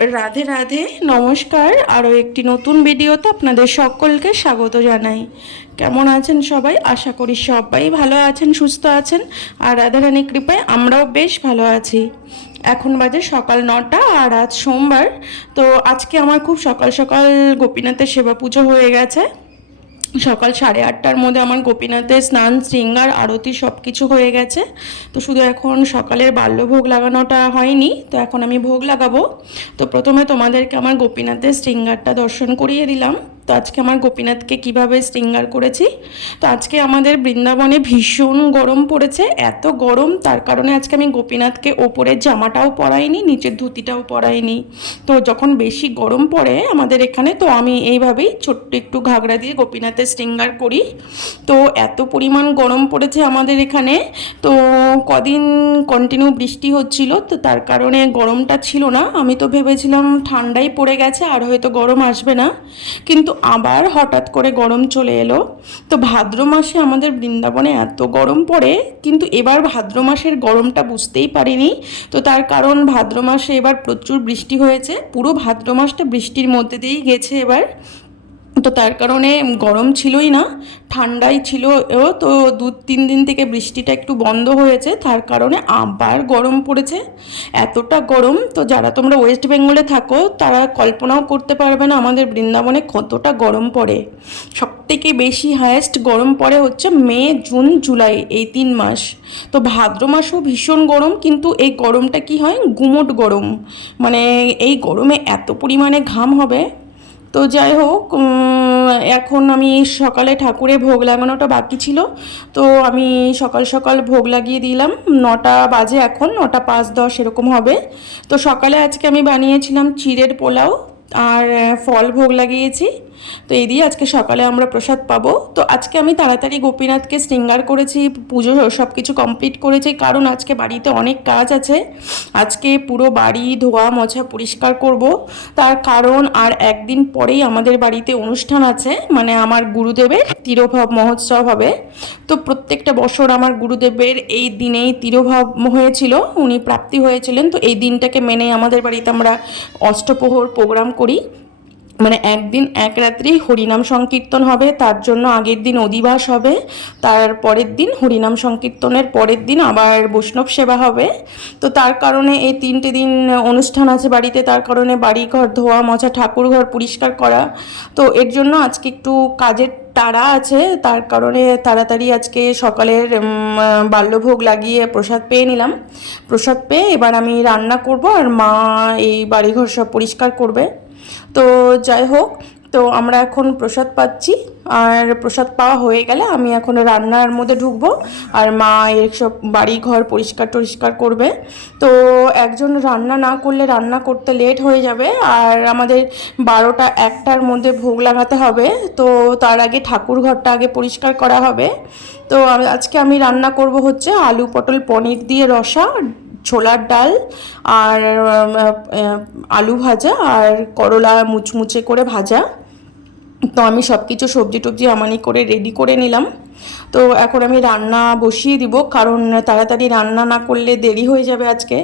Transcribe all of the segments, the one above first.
রাধে রাধে, নমস্কার। আরও একটি নতুন ভিডিওতে আপনাদের সকলকে স্বাগত জানাই। কেমন আছেন সবাই? আশা করি সবাই ভালো আছেন, সুস্থ আছেন। আর রাধারানী কৃপায় আমরাও বেশ ভালো আছি। এখন বাজে সকাল নটা আর আজ সোমবার। তো আজকে আমার খুব সকাল সকাল গোপীনাথের সেবা পুজো হয়ে গেছে। সকাল সাড়ে আটটার মধ্যে আমার গোপীনাথের স্নান, শৃঙ্গার, আরতি সব কিছু হয়ে গেছে। তো শুধু এখন সকালের বাল্যভোগ লাগানোটা হয়নি, তো এখন আমি ভোগ লাগাবো। তো প্রথমে তোমাদেরকে আমার গোপীনাথের শৃঙ্গারটা দর্শন করিয়ে দিলাম। তো আজকে আমার গোপীনাথকে কীভাবে শৃঙ্গার করেছি? তো আজকে আমাদের বৃন্দাবনে ভীষণ গরম পড়েছে, এত গরম তার কারণে আজকে আমি গোপীনাথকে ওপরের জামাটাও পরাইনি, নিচের ধুতিটাও পরাইনি। তো যখন বেশি গরম পড়ে আমাদের এখানে, তো আমি এইভাবেই ছোট্ট একটু ঘাগরা দিয়ে গোপীনাথের শৃঙ্গার করি। তো এত পরিমাণ গরম পড়েছে আমাদের এখানে, তো কদিন কন্টিনিউ বৃষ্টি হচ্ছিল, তো তার কারণে গরমটা ছিল না। আমি তো ভেবেছিলাম ঠান্ডাই পড়ে গেছে, আর হয়তো গরম আসবে না। কিন্তু আবার হঠাৎ করে গরম চলে এলো। তো ভাদ্র মাসে আমাদের বৃন্দাবনে এত গরম পড়ে, কিন্তু এবার ভাদ্র মাসের গরমটা বুঝতেই পারিনি। তো তার কারণ ভাদ্র মাসে এবার প্রচুর বৃষ্টি হয়েছে, পুরো ভাদ্র মাসটা বৃষ্টির মধ্যে দিয়েই গেছে এবার। তো তার কারণে গরম ছিলই না, ঠান্ডাই ছিল ও, তো দু তিন দিন থেকে বৃষ্টিটা একটু বন্ধ হয়েছে, তার কারণে আবার গরম পড়েছে। এতটা গরম, তো যারা তোমরা ওয়েস্ট বেঙ্গলে থাকো, তারা কল্পনাও করতে পারবে না আমাদের বৃন্দাবনে কতটা গরম পড়ে। সবথেকে বেশি হায়েস্ট গরম পড়ে হচ্ছে মে, জুন, জুলাই এই তিন মাস। তো ভাদ্র মাসও ভীষণ গরম, কিন্তু এই গরমটা কি হয়? গুমোট গরম। মানে এই গরমে এত পরিমাণে ঘাম হবে তো যাই হোক এখন আমি সকালে ঠাকুরে ভোগ লাগানোটা বাকি ছিল। তো আমি সকাল সকাল ভোগ লাগিয়ে দিলাম। নটা বাজে এখন, নটা পাঁচ দশ এরকম হবে। তো সকালে আজকে আমি বানিয়েছিলাম চিড়ের পোলাও আর ফল ভোগ লাগিয়েছি। তো এই দিয়ে আজকে সকালে আমরা প্রসাদ পাবো। তো আজকে আমি তাড়াতাড়ি গোপীনাথকে শৃঙ্গার করেছি, পুজো সব কিছু কমপ্লিট করেছি, কারণ আজকে বাড়িতে অনেক কাজ আছে। আজকে পুরো বাড়ি ধোয়া মোছা পরিষ্কার করব। তার কারণ আর একদিন পরেই আমাদের বাড়িতে অনুষ্ঠান আছে মানে আমার গুরুদেবের তিরোভাব মহোৎসব হবে। তো প্রত্যেকটা বছর আমার গুরুদেবের এই দিনেই তিরোভাব হয়েছিল, উনি প্রাপ্তি হয়েছিলেন। তো এই দিনটাকে মেনে আমাদের বাড়িতে আমরা অষ্টপ্রহর প্রোগ্রাম করি। মানে একদিন এক রাত্রি হরিনাম সংকীর্তন হবে, তার জন্য আগের দিন অধিবাস হবে, তার পরের দিন হরিনাম সংকীর্তনের পরের দিন আবার বৈষ্ণব সেবা হবে। তো তার কারণে এই তিনটে দিন অনুষ্ঠান আছে বাড়িতে, তার কারণে বাড়ি ঘর ধোয়া, মোছা ঠাকুর ঘর পরিষ্কার করা। তো এর জন্য আজকে একটু কাজের তাড়া আছে, তার কারণে তাড়াতাড়ি আজকে সকালের বাল্যভোগ লাগিয়ে প্রসাদ পেয়ে নিলাম। প্রসাদ পেয়ে এবার আমি রান্না করব আর মা এই বাড়িঘর সব পরিষ্কার করবে। তো যাই হোক, তো আমরা এখন প্রসাদ পাচ্ছি। আর প্রসাদ পাওয়া হয়ে গেলে আমি এখন রান্নার মধ্যে ঢুকবো। আর মা এর সব বাড়ি ঘর পরিষ্কার টরিষ্কার করবে। তো একজন রান্না না করলে রান্না করতে লেট হয়ে যাবে। আর আমাদের বারোটা একটার মধ্যে ভোগ লাগাতে হবে। তো তার আগে ঠাকুর ঘরটা আগে পরিষ্কার করা হবে। তো আজকে আমি রান্না করব হচ্ছে আলু পটল পনির দিয়ে রসা। ছোলার ডাল আর আলু ভাজা আর করলা মুচমুচে করে ভাজা। তো আমি সব কিছু সবজি টবজি আমানি করে রেডি করে নিলাম। তো এখন আমি রান্না বসিয়ে দিব, কারণ তাড়াতাড়ি রান্না না করলে দেরি হয়ে যাবে আজকে।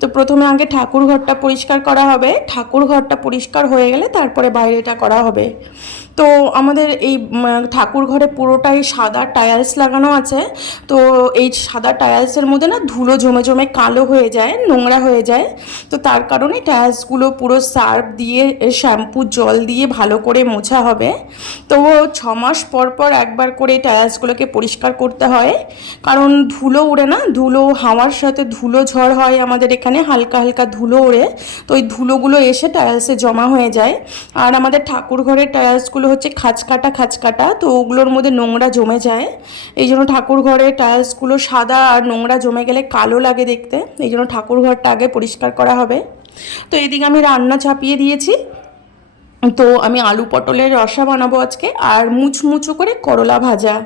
তো প্রথমে আগে ঠাকুর ঘরটা পরিষ্কার করা হবে। ঠাকুর ঘরটা পরিষ্কার হয়ে গেলে তারপরে বাইরেটা করা হবে। তো আমাদের এই ঠাকুর ঘরে পুরোটাই সাদা টায়ালস লাগানো আছে। তো এই সাদা টায়ালসের মধ্যে না ধুলো জমে জমে কালো হয়ে যায়, নোংরা হয়ে যায়। তো তার কারণে টায়ালসগুলো পুরো সার্ফ দিয়ে, শ্যাম্পু জল দিয়ে ভালো করে মোছা হবে। তো ছ মাস পর পর একবার করে টায়ালসগুলোকে পরিষ্কার করতে হয়। কারণ ধুলো উড়ে না, ধুলো হাওয়ার সাথে ধুলো ঝড় হয় আমাদের এখানে, হালকা হালকা ধুলো ওড়ে। তো ওই ধুলোগুলো এসে টায়ালসে জমা হয়ে যায়। আর আমাদের ঠাকুর ঘরের টায়ালসগুলো হচ্ছে খাঁচকাটা খাঁচকাটা, তো ওগুলোর মধ্যে নোংরা জমে যায়। এই জন্য ঠাকুর ঘরের টাইলসগুলো সাদা আর নোংরা জমে গেলে কালো লাগে দেখতে। এই জন্য ঠাকুর ঘরটা আগে পরিষ্কার করা হবে। তো এদিকে আমি রান্না চাপিয়ে দিয়েছি। তো আমি আলু পটলের রসা বানাবো আজকে আর মুচমুচো করে করলা ভাজা।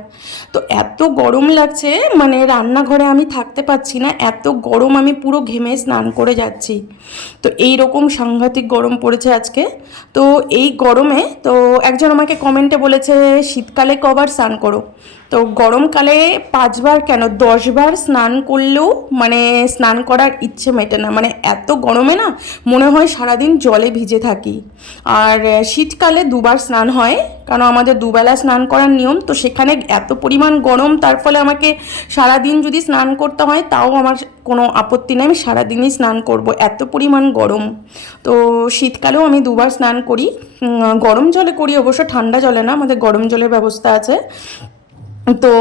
তো এত গরম লাগছে মানে রান্নাঘরে আমি থাকতে পারছি না, এত গরম আমি পুরো ঘেমে স্নান করে যাচ্ছি। তো এই রকম সাংঘাতিক গরম পড়েছে আজকে। তো এই গরমে তো একজন আমাকে কমেন্টে বলেছে, শীতকালে কবার স্নান করো? তো গরমকালে পাঁচবার কেন? দশবার স্নান করলেও মানে স্নান করার ইচ্ছে মেটে না। মানে এত গরমে না মনে হয় সারাদিন জলে ভিজে থাকি। আর শীতকালে দুবার স্নান হয় কারণ আমাদের দুবেলা স্নান করার নিয়ম, তো সেখানে এত পরিমাণ গরম, তার ফলে আমাকে সারাদিন যদি স্নান করতে হয়, তাও আমার কোনো আপত্তি নেই, আমি সারাদিনই স্নান করব, এত পরিমাণ গরম। তো শীতকালেও আমি দুবার স্নান করি। গরম জলে করি, অবশ্য ঠান্ডা জলে না, আমাদের গরম জলের ব্যবস্থা আছে। তো,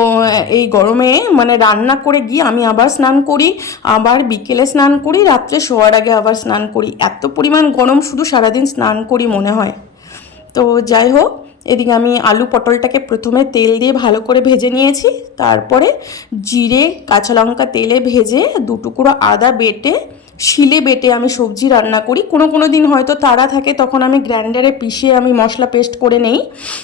এই গরমে মানে রান্না করে গিয়ে আমি আবার স্নান করি, আবার বিকেলে স্নান করি, রাত্রে শোয়ার আগে আবার স্নান করি। এত পরিমাণ গরম শুধু সারাদিন স্নান করি মনে হয়। তো যাই হোক, এদিকে আমি আলু পটলটাকে প্রথমে তেল দিয়ে ভালো করে ভেজে নিয়েছি, তারপরে জিরে, কাঁচা লঙ্কা তেলে ভেজে দু টুকরো আদা বেটে শিলে বেটে আমি সবজি রান্না করি। কোনো কোনো দিন হয়তো তারা থাকে, তখন আমি গ্রাইন্ডারে পিষে আমি মশলা পেস্ট করে নেই।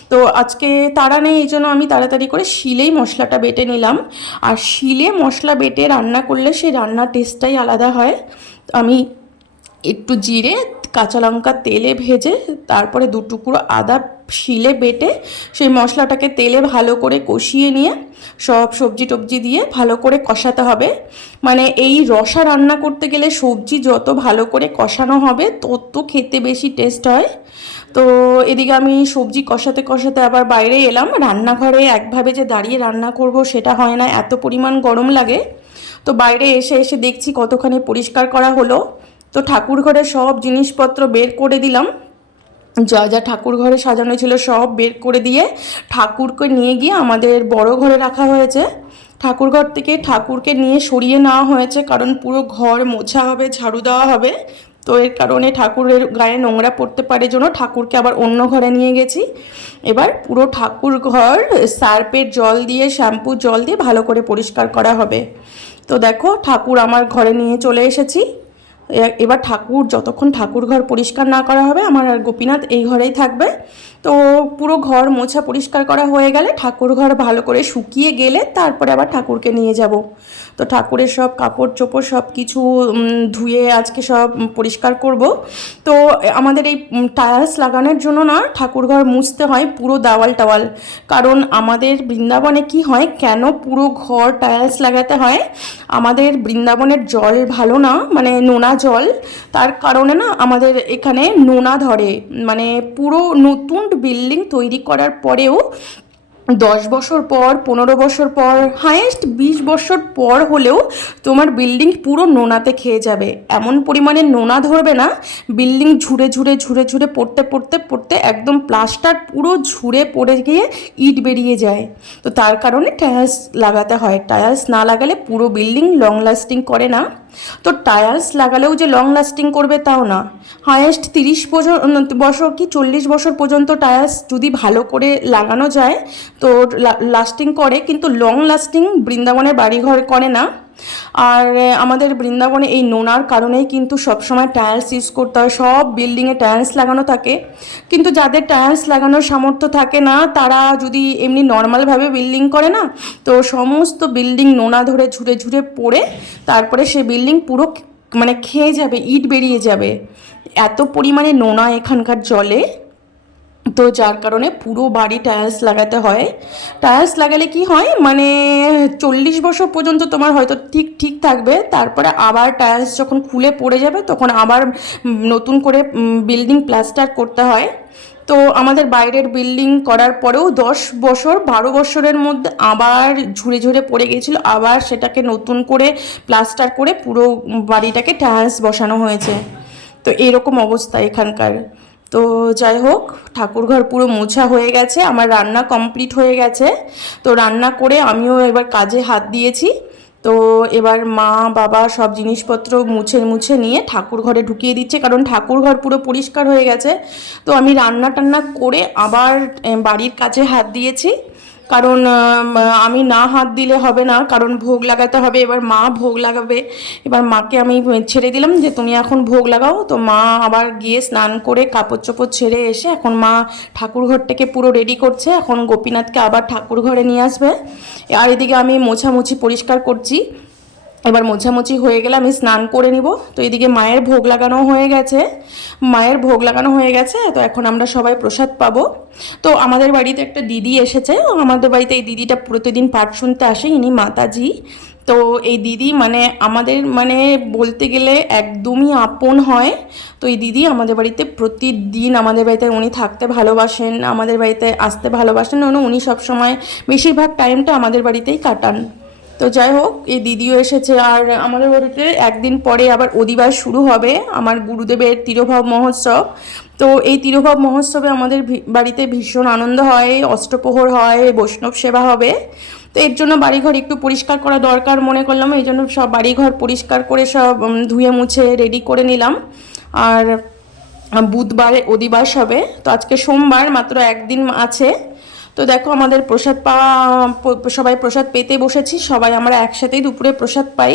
তো আজকে তারা নেই, এই জন্য আমি তাড়াতাড়ি করে শিলেই মশলাটা বেটে নিলাম। আর শিলে মশলা বেটে রান্না করলে সেই রান্নার টেস্টটাই আলাদা হয়। আমি একটু জিরে, কাঁচা লঙ্কা তেলে ভেজে, তারপরে দু টুকরো আদা শিলে বেটে সেই মশলাটাকে তেলে ভালো করে কষিয়ে নিয়ে সব সবজি টবজি দিয়ে ভালো করে কষাতে হবে। মানে এই রসা রান্না করতে গেলে সবজি যত ভালো করে কষানো হবে, তত খেতে বেশি টেস্ট হয়। তো এদিকে আমি সবজি কষাতে কষাতে আবার বাইরে এলাম। রান্নাঘরে একভাবে যে দাঁড়িয়ে রান্না করব সেটা হয় না, এত পরিমাণ গরম লাগে। তো বাইরে এসে এসে দেখছি কতখানি পরিষ্কার করা হলো। তো ঠাকুর ঘরে সব জিনিসপত্র বের করে দিলাম। যা যা ঠাকুর ঘরে সাজানো ছিল সব বের করে দিয়ে ঠাকুরকে নিয়ে গিয়ে আমাদের বড় ঘরে রাখা হয়েছে। ঠাকুর ঘর থেকে ঠাকুরকে নিয়ে সরিয়ে নেওয়া হয়েছে কারণ পুরো ঘর মোছা হবে, ঝাড়ু দেওয়া হবে। তো এর কারণে ঠাকুরের গায়ে নোংরা পড়তে পারে জন্য ঠাকুরকে আবার অন্য ঘরে নিয়ে গেছি। এবার পুরো ঠাকুর ঘর সার্পের জল দিয়ে, শ্যাম্পুর জল দিয়ে ভালো করে পরিষ্কার করা হবে। তো দেখো ঠাকুর আমার ঘরে নিয়ে চলে এসেছি। এবার ঠাকুর, যতক্ষণ ঠাকুর ঘর পরিষ্কার না করা হবে, আমার আর গোপীনাথ এই ঘরেই থাকবে। তো পুরো ঘর মোছা পরিষ্কার করা হয়ে গেলে ঠাকুর ঘর ভালো করে শুকিয়ে গেলে তারপরে আবার ঠাকুরকে নিয়ে যাব। তো ঠাকুরের সব কাপড় চোপড় সব কিছু ধুয়ে আজকে সব পরিষ্কার করব। তো আমাদের এই টায়ার্স লাগানোর জন্য না ঠাকুর ঘর মুছতে হয় পুরো দেওয়াল টাওয়াল। কারণ আমাদের বৃন্দাবনে কি হয়, কেন পুরো ঘর টায়ার্স লাগাতে হয়? আমাদের বৃন্দাবনের জল ভালো না মানে নোনা জল। তার কারণে না আমাদের এখানে নোনা ধরে। মানে পুরো নতুন বিল্ডিং তৈরি করার পরেও দশ বছর পর, পনেরো বছর পর হায়েস্ট বিশ বছর পর হলেও তোমার বিল্ডিং পুরো নোনাতে খেয়ে যাবে। এমন পরিমাণে নোনা ধরবে না। বিল্ডিং ঝুড়ে ঝুড়ে ঝুড়ে ঝুড়ে পড়তে পড়তে পড়তে একদম প্লাস্টার পুরো ঝুড়ে পড়ে গিয়ে ইট বেরিয়ে যায়। তো তার কারণে টায়ার্স লাগাতে হয়। টায়ার্স না লাগালে পুরো বিল্ডিং লং লাস্টিং করে না। তো টায়ার্স লাগালেও যে লং লাস্টিং করবে তাও না। হায়েস্ট তিরিশ বছর বছর কি চল্লিশ বছর পর্যন্ত টায়ার্স যদি ভালো করে লাগানো যায়, তো লাস্টিং করে, কিন্তু লং লাস্টিং বৃন্দাবনের বাড়িঘর করে না। আর আমাদের বৃন্দাবনে এই নোনার কারণেই কিন্তু সবসময় টায়ার্স ইউজ করতে হয়। সব বিল্ডিংয়ে টায়ার্স লাগানো থাকে। কিন্তু যাদের টায়ার্স লাগানোর সামর্থ্য থাকে না, তারা যদি এমনি নর্মালভাবে বিল্ডিং করে না, তো সমস্ত বিল্ডিং নোনা ধরে ঝুড়ে ঝুড়ে পড়ে, তারপরে সে বিল্ডিং পুরো মানে খেয়ে যাবে, ইট বেরিয়ে যাবে। এত পরিমাণে নোনা এখানকার জলে। তো যার কারণে পুরো বাড়ি টায়ার্স লাগাতে হয়। টায়ার্স লাগালে কি হয়? মানে চল্লিশ বছর পর্যন্ত তোমার হয়তো ঠিক ঠিক থাকবে। তারপরে আবার টায়ার্স যখন খুলে পড়ে যাবে, তখন আবার নতুন করে বিল্ডিং প্লাস্টার করতে হয়। তো আমাদের বাইরের বিল্ডিং করার পরেও দশ বছর, বারো বছরের মধ্যে আবার ঝুড়ে ঝুড়ে পড়ে গিয়েছিল। আবার সেটাকে নতুন করে প্লাস্টার করে পুরো বাড়িটাকে টায়ার্স বসানো হয়েছে। তো এরকম অবস্থা এখানকার। তো যাই হোক, ঠাকুরঘর পুরো মোছা হয়ে গেছে, আমার রান্না কমপ্লিট হয়ে গেছে। তো রান্না করে আমিও এবার কাজে হাত দিয়েছি। তো এবার মা, বাবা সব জিনিসপত্র মুছে মুছে নিয়ে ঠাকুর ঘরে ঢুকিয়ে দিচ্ছে, কারণ ঠাকুর ঘর পুরো পরিষ্কার হয়ে গেছে। তো আমি রান্না টান্না করে আবার বাড়ির কাছে হাত দিয়েছি। কারণ, আমি না হাত দিলে হবে না, কারণ ভোগ লাগাতে হবে, এবার মা ভোগ লাগাবে। এবার মাকে আমি ছেড়ে দিলাম যে, তুমি এখন ভোগ লাগাও। তো মা আবার গিয়ে স্নান করে কাপড় চোপড় ছেড়ে এসে এখন মা ঠাকুর ঘরটাকে পুরো রেডি করছে। এখন গোপীনাথকে আবার ঠাকুর ঘরে নিয়ে আসবে। আর এদিকে আমি মোছামুছি পরিষ্কার করছি। এবার মোছামুছি হয়ে গেলে আমি স্নান করে নিব। তো এদিকে মায়ের ভোগ লাগানো হয়ে গেছে। মায়ের ভোগ লাগানো হয়ে গেছে, তো এখন আমরা সবাই প্রসাদ পাবো। তো আমাদের বাড়িতে একটা দিদি এসেছে আমাদের বাড়িতে এই দিদিটা প্রতিদিন পাঠ শুনতে আসে, ইনি মাতাজি। তো এই দিদি মানে আমাদের মানে বলতে গেলে একদমই আপন হয়। তো এই দিদি আমাদের বাড়িতে প্রতিদিন আমাদের বাড়িতে উনি থাকতে ভালোবাসেন, আমাদের বাড়িতে আসতে ভালোবাসেন উনি সবসময় বেশিরভাগ টাইমটা আমাদের বাড়িতেই কাটান। তো যাই হোক এই দিদিও এসেছে। আর আমাদের বাড়িতে একদিন পরে আবার অধিবাস শুরু হবে আমার গুরুদেবের তিরোভাব মহোৎসব। তো এই তিরোভাব মহোৎসবে আমাদের বাড়িতে ভীষণ আনন্দ হয়, অষ্টপ্রহর হয়, বৈষ্ণব সেবা হবে। তো এর জন্য বাড়িঘর একটু পরিষ্কার করা দরকার মনে করলাম, এই জন্য সব বাড়িঘর পরিষ্কার করে সব ধুয়ে মুছে রেডি করে নিলাম। আর বুধবারে অধিবাস হবে। তো আজকে সোমবার, মাত্র একদিন আছে। তো দেখো আমাদের প্রসাদ পাওয়া সবাই প্রসাদ পেতে বসেছি, সবাই আমরা একসাথেই দুপুরে প্রসাদ পাই।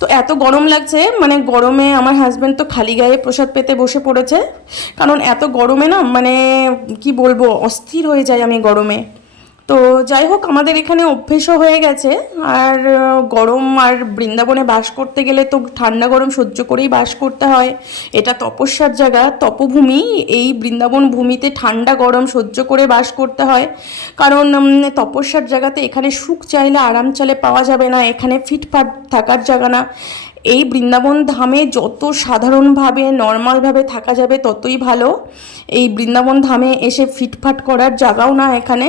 তো এত গরম লাগছে মানে গরমে আমার হাজব্যান্ড তো খালি গায়ে প্রসাদ পেতে বসে পড়েছে। কারণ এত গরমে না মানে কি বলব, অস্থির হয়ে যায় আমি গরমে। তো যাই হোক, আমাদের এখানে অভ্যেসও হয়ে গেছে। আর গরম আর বৃন্দাবনে বাস করতে গেলে তো ঠান্ডা গরম সহ্য করেই বাস করতে হয়। এটা তপস্যার জায়গা, তপভূমি। এই বৃন্দাবন ভূমিতে ঠান্ডা গরম সহ্য করে বাস করতে হয়। কারণ তপস্যার জায়গাতে এখানে সুখ চাইলে আরাম চাইলে পাওয়া যাবে না। এখানে ফিটফাট থাকার জায়গা না। এই বৃন্দাবন ধামে যত সাধারণভাবে, নর্মালভাবে থাকা যাবে ততই ভালো। এই বৃন্দাবন ধামে এসে ফিটফাট করার জায়গাও না এখানে।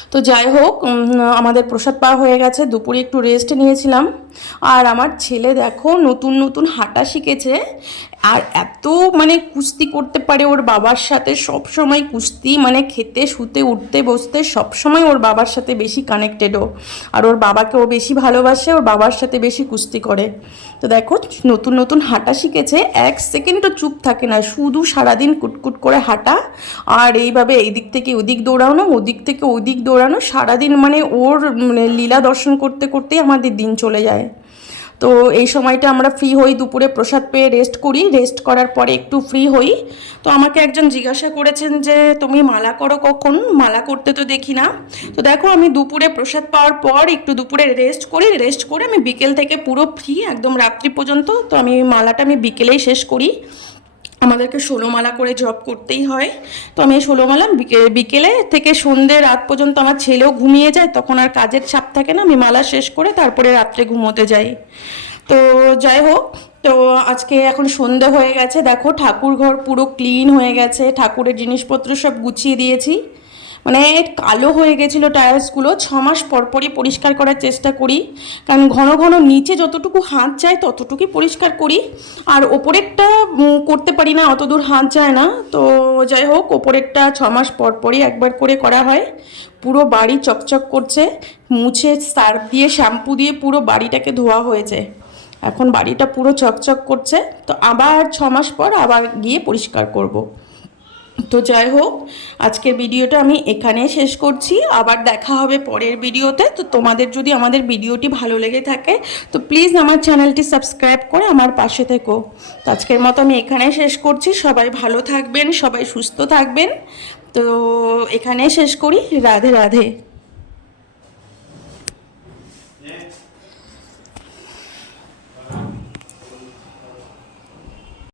তো যাই হোক আমাদের প্রসাদ পাওয়া হয়ে গেছে। দুপুরে একটু রেস্ট নিয়েছিলাম। আর আমার ছেলে দেখো, নতুন নতুন হাঁটা শিখেছে। আর এত মানে কুস্তি করতে পারে ওর বাবার সাথে। সব সময় কুস্তি মানে খেতে, শুতে, উঠতে, বসতে সব সময় ওর বাবার সাথে বেশি কানেক্টেডও আর ওর বাবাকে ও বেশি ভালোবাসে, ওর বাবার সাথে বেশি কুস্তি করে। তো দেখো, নতুন নতুন হাঁটা শিখেছে। এক সেকেন্ডও চুপ থাকে না। শুধু সারাদিন কুটকুট করে হাঁটা। আর এইভাবে এই দিক থেকে ওদিক দৌড়ানো ওদিক থেকে ওদিক দৌড়ানো সারাদিন মানে ওর মানে লীলা দর্শন করতে করতেই আমাদের দিন চলে যায়। তো এই সময়টা আমরা ফ্রি হই, দুপুরে প্রসাদ পেয়ে রেস্ট করি। রেস্ট করার পরে একটু ফ্রি হই। তো আমাকে একজন জিজ্ঞাসা করেছেন যে, তুমি মালা করো কখন? মালা করতে তো দেখি না। তো দেখো, আমি দুপুরে প্রসাদ পাওয়ার পর একটু দুপুরে রেস্ট করি। রেস্ট করে আমি বিকেল থেকে পুরো ফ্রি একদম রাত্রি পর্যন্ত। তো আমি মালাটা আমি বিকেলেই শেষ করি। আমাদেরকে ষোলোমালা করে জব করতেই হয়। তো আমি এই ষোলোমালা বিকে- বিকেলে থেকে সন্ধে রাত পর্যন্ত আমার ছেলেও ঘুমিয়ে যায়, তখন আর কাজের চাপ থাকে না, আমি মালা শেষ করে তারপরে রাত্রে ঘুমোতে যাই। তো যাই হোক, তো আজকে এখন সন্ধে হয়ে গেছে, দেখো ঠাকুর ঘর পুরো ক্লিন হয়ে গেছে, ঠাকুরের জিনিসপত্র সব গুছিয়ে দিয়েছি। মানে কালো হয়ে গেছিল টায়ার্সগুলো ছ মাস পরপরই পরিষ্কার করার চেষ্টা করি। কারণ ঘন ঘন নিচে যতটুকু হাত যায় ততটুকুই পরিষ্কার করি। আর ওপরেরটা করতে পারি না, অত দূর হাত যায় না। তো যাই হোক, ওপরেরটা ছ মাস পরপরই একবার করে করা হয়। পুরো বাড়ি চকচক করছে, মুছে সার্ফ দিয়ে, শ্যাম্পু দিয়ে পুরো বাড়িটাকে ধোয়া হয়েছে। এখন বাড়িটা পুরো চকচক করছে। তো আবার ছ মাস পর আবার গিয়ে পরিষ্কার করব। তো যাই হোক, আজকের ভিডিওটা আমি এখানে শেষ করছি। আবার দেখা হবে পরের ভিডিওতে। তো তোমাদের যদি আমাদের ভিডিওটি ভালো লেগে থাকে, তো প্লিজ আমার চ্যানেলটি সাবস্ক্রাইব করে আমার পাশে থেকো। তো আজকের মতো আমি এখানে শেষ করছি। সবাই ভালো থাকবেন, সবাই সুস্থ থাকবেন। তো এখানে শেষ করি। রাধে রাধে।